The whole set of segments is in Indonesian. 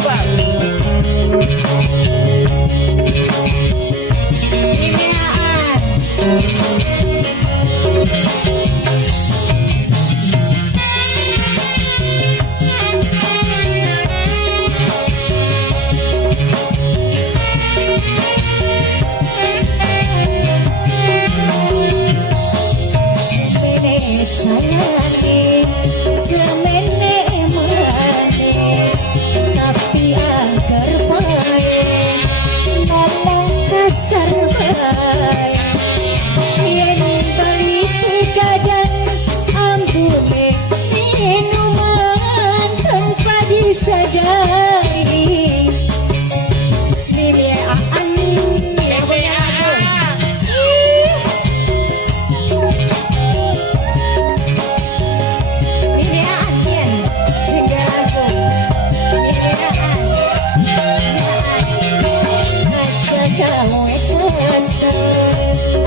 Coba. Sayangi semene mane tapi agar baik ngomong kasar baik yen bali kadang ambune minuman tanpa disadari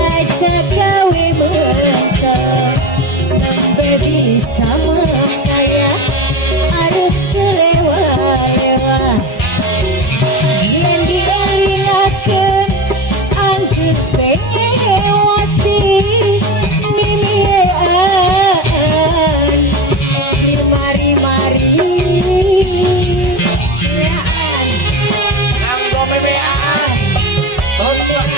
aja gawe mentok nembe bisa mengaya arep selewa-lewa yen dielingaken anggap pengewati mimian mari-mari memean Anggo memean. Tonton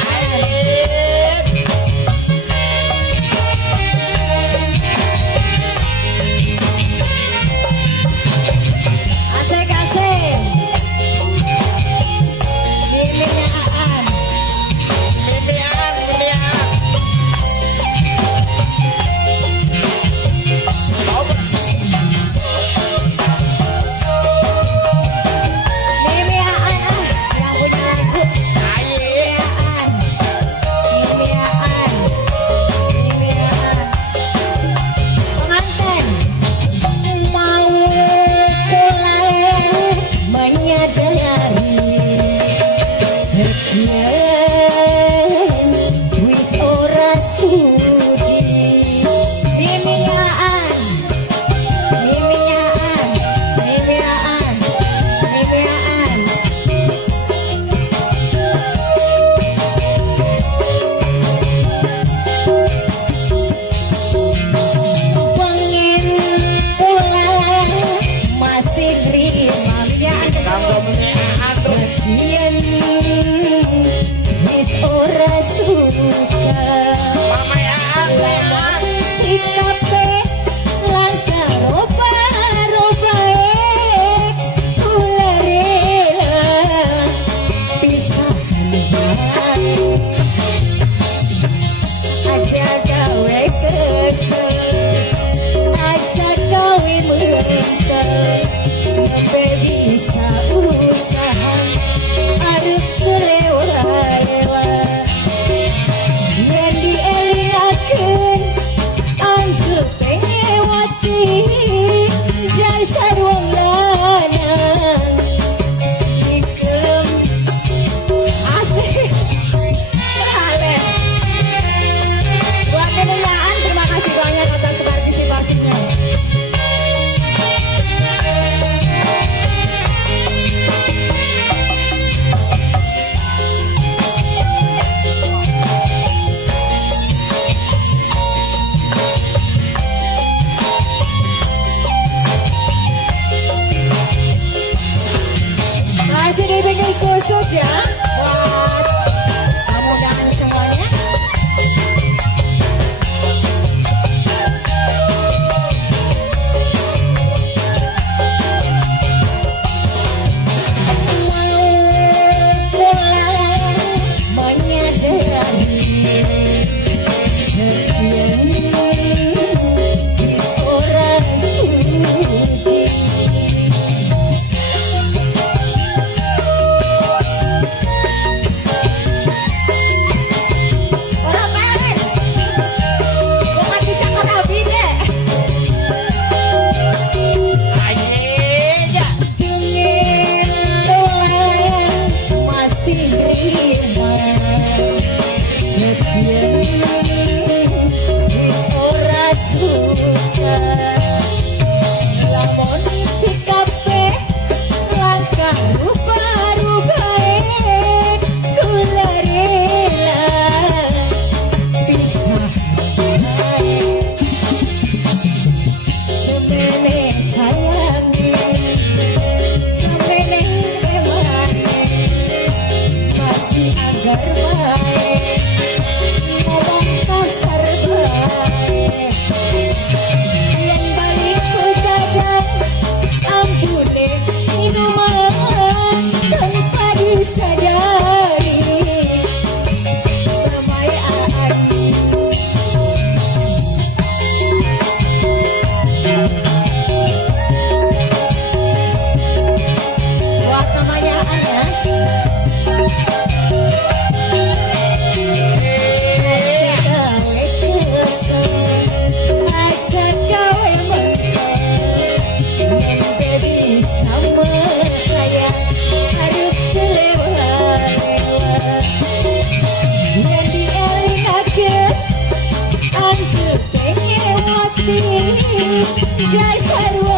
wis ora sudi mimian pengen pulang masih terima sekian wis ora suka sikape langkah roba-robae kula rela pisahan aja gawe kesel aja gawe mental nembe bisa usaha arep selewa-lewa yen dielingaken anggap pengewati dasar wong lanang dikelem asik keren buat kemuliaan. Terima kasih banyak atas partisipasinya. Masih dibikin khusus ya buat kamu dan semuanya. Pulang menyadari sekian wis ora sudi Jai Sarwa